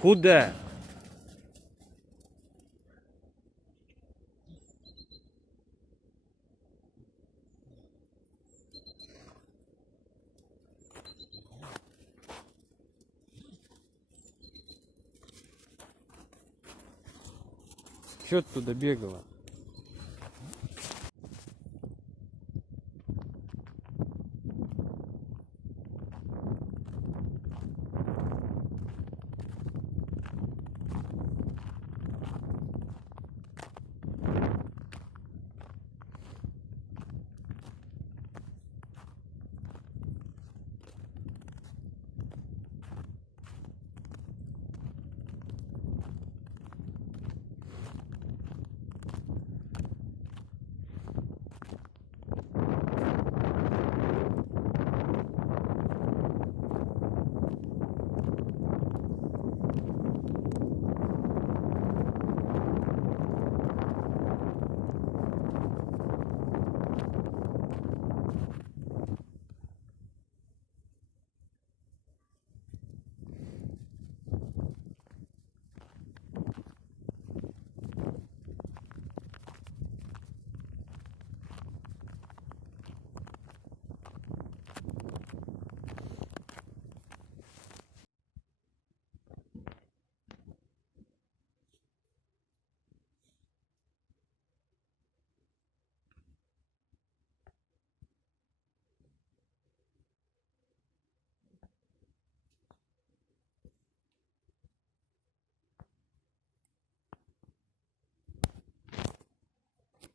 Куда? Чё ты туда бегала?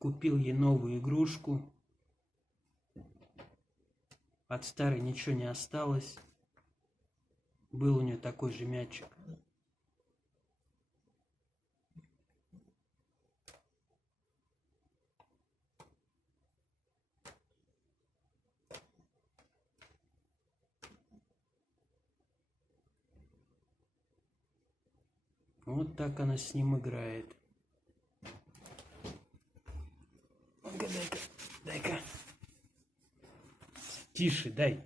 Купил ей новую игрушку. От старой ничего не осталось. Был у нее такой же мячик. Вот так она с ним играет. Дай-ка, дай-ка. Тише, дай.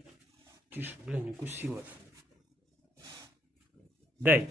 Тише, бля, не укусила. Дай.